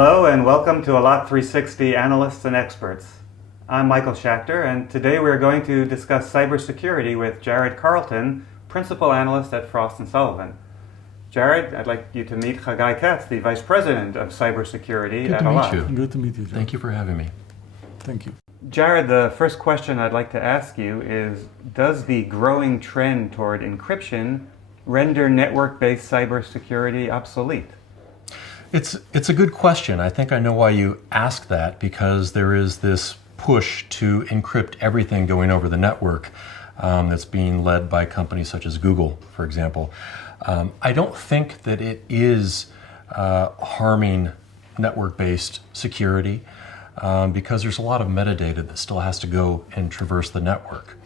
Hello and welcome to Allot 360 Analysts and Experts. I'm Michael Schachter, and today we're going to discuss cybersecurity with Jarad Carleton, Principal Analyst at Frost & Sullivan. Jarad, I'd like you to meet Hagay Katz, the Vice President of Cybersecurity at Allot. Good to meet you. Thank you for having me. Thank you. Jarad, the first question I'd like to ask you is, does the growing trend toward encryption render network-based cybersecurity obsolete? It's a good question. I think I know why you ask that, because there is this push to encrypt everything going over the network that's being led by companies such as Google, for example. I don't think that it is harming network-based security because there's a lot of metadata that still has to go and traverse the network.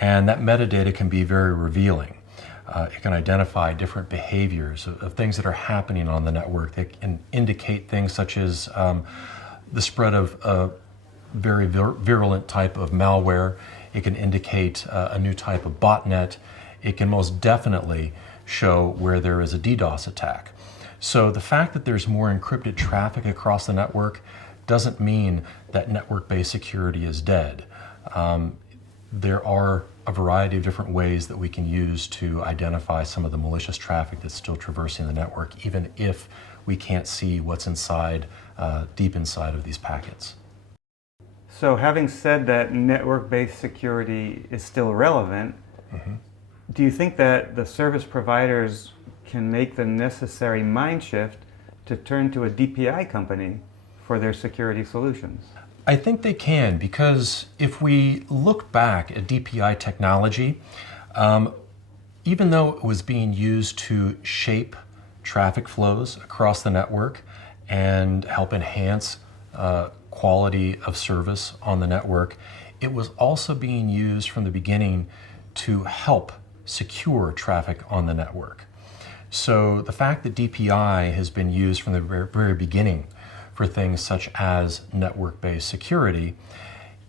And that metadata can be very revealing. It can identify different behaviors of things that are happening on the network. It can indicate things such as the spread of a very virulent type of malware. It can indicate a new type of botnet. It can most definitely show where there is a DDoS attack. So the fact that there's more encrypted traffic across the network doesn't mean that network-based security is dead. There are a variety of different ways that we can use to identify some of the malicious traffic that's still traversing the network, even if we can't see what's inside, deep inside of these packets. So having said that network-based security is still relevant, do you think that the service providers can make the necessary mind shift to turn to a DPI company for their security solutions? I think they can, because if we look back at DPI technology, even though it was being used to shape traffic flows across the network and help enhance quality of service on the network, it was also being used from the beginning to help secure traffic on the network. So the fact that DPI has been used from the very beginning for things such as network-based security,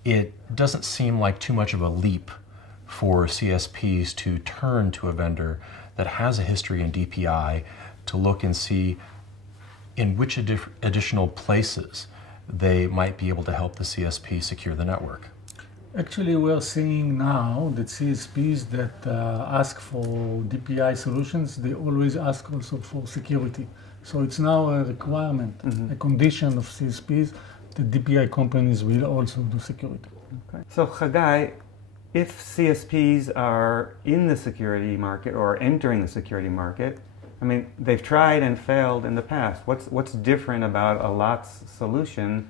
it doesn't seem like too much of a leap for CSPs to turn to a vendor that has a history in DPI to look and see in which additional places they might be able to help the CSP secure the network. Actually, we are seeing now that CSPs that ask for DPI solutions, they always ask also for security. So it's now a requirement, a condition of CSPs that DPI companies will also do security. Okay. So Hagay, if CSPs are in the security market or entering the security market, I mean, they've tried and failed in the past. What's different about Allot's solution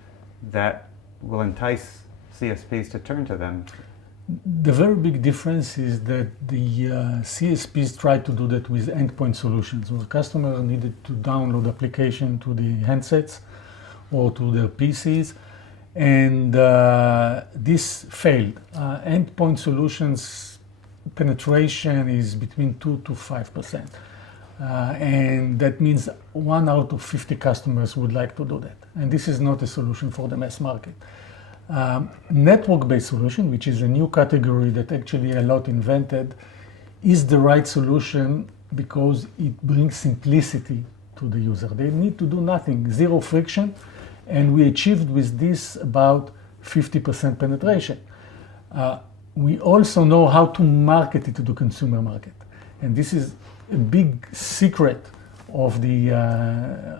that will entice CSPs to turn to them? The very big difference is that the CSPs tried to do that with endpoint solutions, where customers needed to download application to the handsets or to their PCs, and this failed. Endpoint solutions penetration is between 2 to 5%, and that means 1 out of 50 customers would like to do that, and this is not a solution for the mass market. Network-based solution, which is a new category that actually Allot invented, is the right solution because it brings simplicity to the user. They need to do nothing, zero friction, and we achieved with this about 50% penetration. We also know how to market it to the consumer market, and this is a big secret of the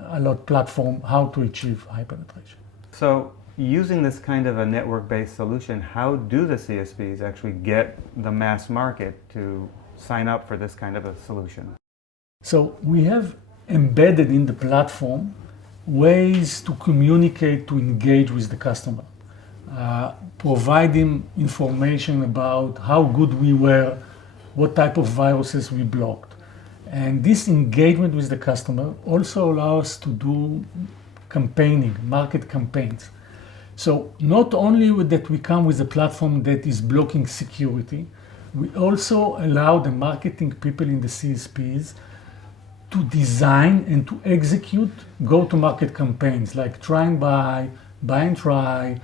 Allot platform, how to achieve high penetration. So, using this kind of a network-based solution, how do the CSPs actually get the mass market to sign up for this kind of a solution? So we have embedded in the platform ways to communicate, to engage with the customer, provide him information about how good we were, what type of viruses we blocked. And this engagement with the customer also allows us to do campaigning, market campaigns. So not only that we come with a platform that is blocking security, we also allow the marketing people in the CSPs to design and to execute go-to-market campaigns like try and buy and try,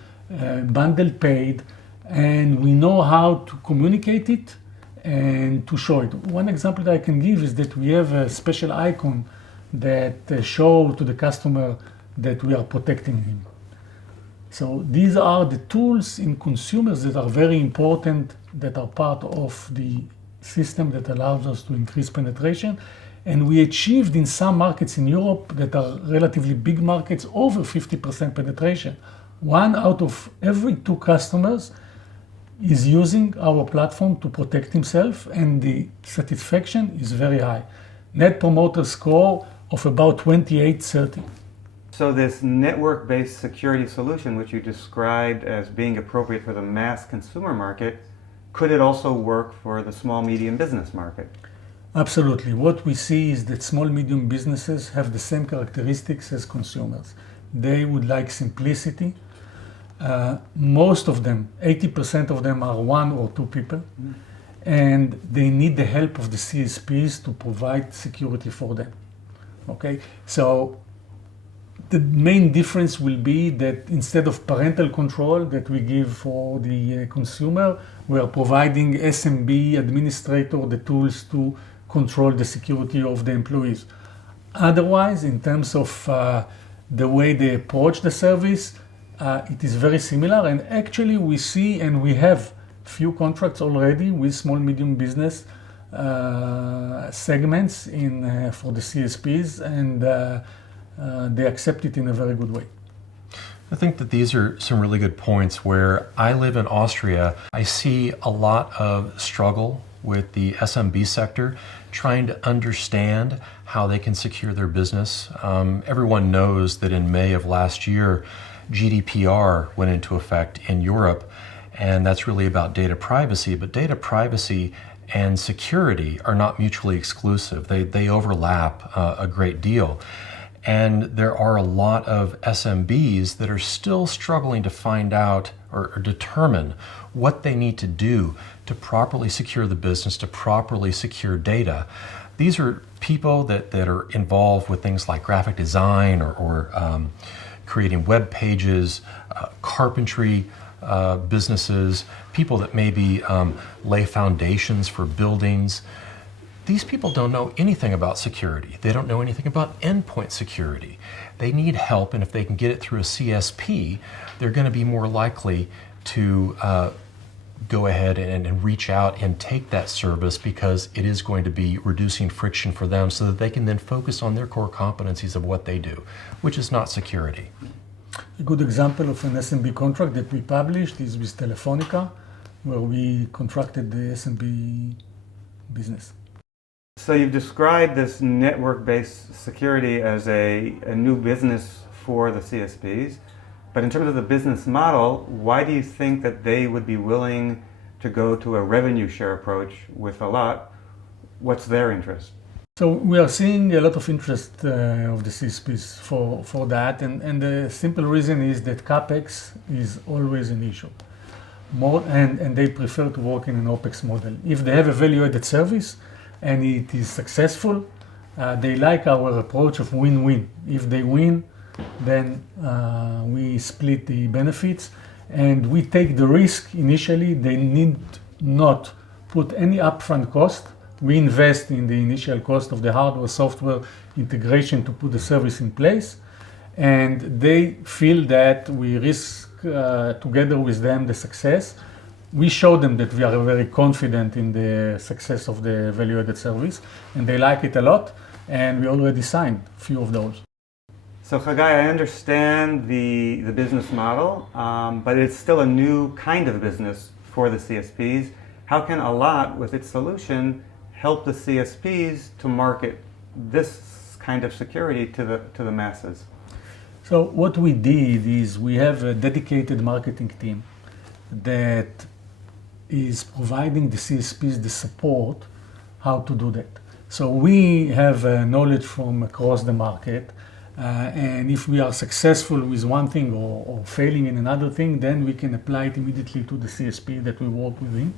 bundle paid, and we know how to communicate it and to show it. One example that I can give is that we have a special icon that show to the customer that we are protecting him. So these are the tools in consumers that are very important, that are part of the system that allows us to increase penetration. And we achieved in some markets in Europe that are relatively big markets over 50% penetration. 1 out of every 2 customers is using our platform to protect himself, and the satisfaction is very high. Net promoter score of about 28-30. So this network-based security solution, which you described as being appropriate for the mass consumer market, could it also work for the small, medium business market? Absolutely. What we see is that small, medium businesses have the same characteristics as consumers. They would like simplicity. Most of them, 80% of them, are 1 or 2 people, and they need the help of the CSPs to provide security for them. Okay, so the main difference will be that instead of parental control that we give for the consumer, we are providing SMB administrator the tools to control the security of the employees. Otherwise, in terms of the way they approach the service, it is very similar. And actually we see, and we have few contracts already with small, medium business segments for the CSPs, and they accept it in a very good way. I think that these are some really good points. Where I live in Austria, I see a lot of struggle with the SMB sector trying to understand how they can secure their business. Everyone knows that in May of last year, GDPR went into effect in Europe, and that's really about data privacy. But data privacy and security are not mutually exclusive. They overlap a great deal. And there are a lot of SMBs that are still struggling to find out or determine what they need to do to properly secure the business, to properly secure data. These are people that are involved with things like graphic design or creating web pages, carpentry businesses, people that maybe lay foundations for buildings. These people don't know anything about security. They don't know anything about endpoint security. They need help, and if they can get it through a CSP, they're going to be more likely to go ahead and reach out and take that service, because it is going to be reducing friction for them so that they can then focus on their core competencies of what they do, which is not security. A good example of an SMB contract that we published is with Telefonica, where we contracted the SMB business. So you've described this network-based security as a new business for the CSPs, but in terms of the business model, why do you think that they would be willing to go to a revenue share approach with Allot? What's their interest? So we are seeing a lot of interest of the CSPs for that, and the simple reason is that CapEx is always an issue. And they prefer to work in an OpEx model. If they have a value-added service and it is successful, they like our approach of win-win. If they win, then we split the benefits, and we take the risk initially. They need not put any upfront cost. We invest in the initial cost of the hardware, software integration to put the service in place, and they feel that we risk together with them the success. We show them that we are very confident in the success of the value-added service, and they like it a lot, and we already signed a few of those. So Hagay, I understand the business model, but it's still a new kind of business for the CSPs. How can Allot, with its solution, help the CSPs to market this kind of security to the masses? So what we did is we have a dedicated marketing team that is providing the CSPs the support how to do that. So we have knowledge from across the market, and if we are successful with one thing or failing in another thing, then we can apply it immediately to the CSP that we work within.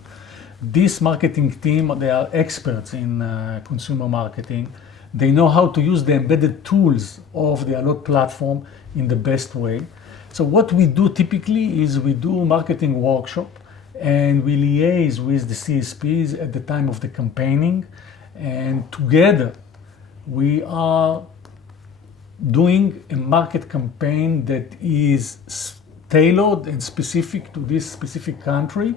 This marketing team, they are experts in consumer marketing. They know how to use the embedded tools of the Allot platform in the best way. So what we do typically is we do marketing workshop, and we liaise with the CSPs at the time of the campaigning, and together we are doing a market campaign that is tailored and specific to this specific country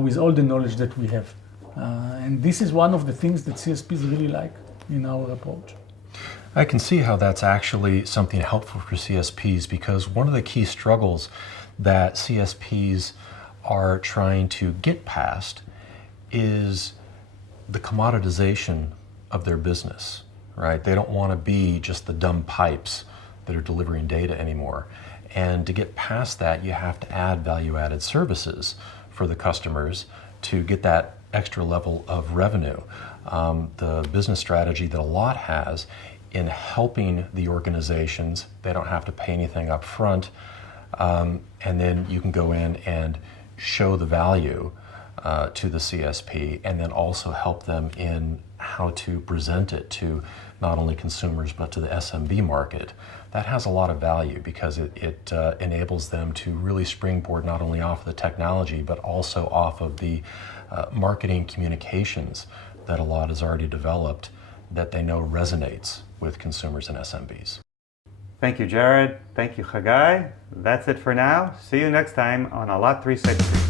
with all the knowledge that we have. And this is one of the things that CSPs really like in our approach. I can see how that's actually something helpful for CSPs, because one of the key struggles that CSPs are trying to get past is the commoditization of their business, right? They don't want to be just the dumb pipes that are delivering data anymore. And to get past that, you have to add value-added services for the customers to get that extra level of revenue. The business strategy that Allot has in helping the organizations, they don't have to pay anything up front, and then you can go in and show the value to the CSP, and then also help them in how to present it to not only consumers but to the SMB market. That has a lot of value because it enables them to really springboard not only off of the technology but also off of the marketing communications that Allot has already developed that they know resonates with consumers and SMBs. Thank you, Jarad. Thank you, Hagay. That's it for now. See you next time on Allot 360.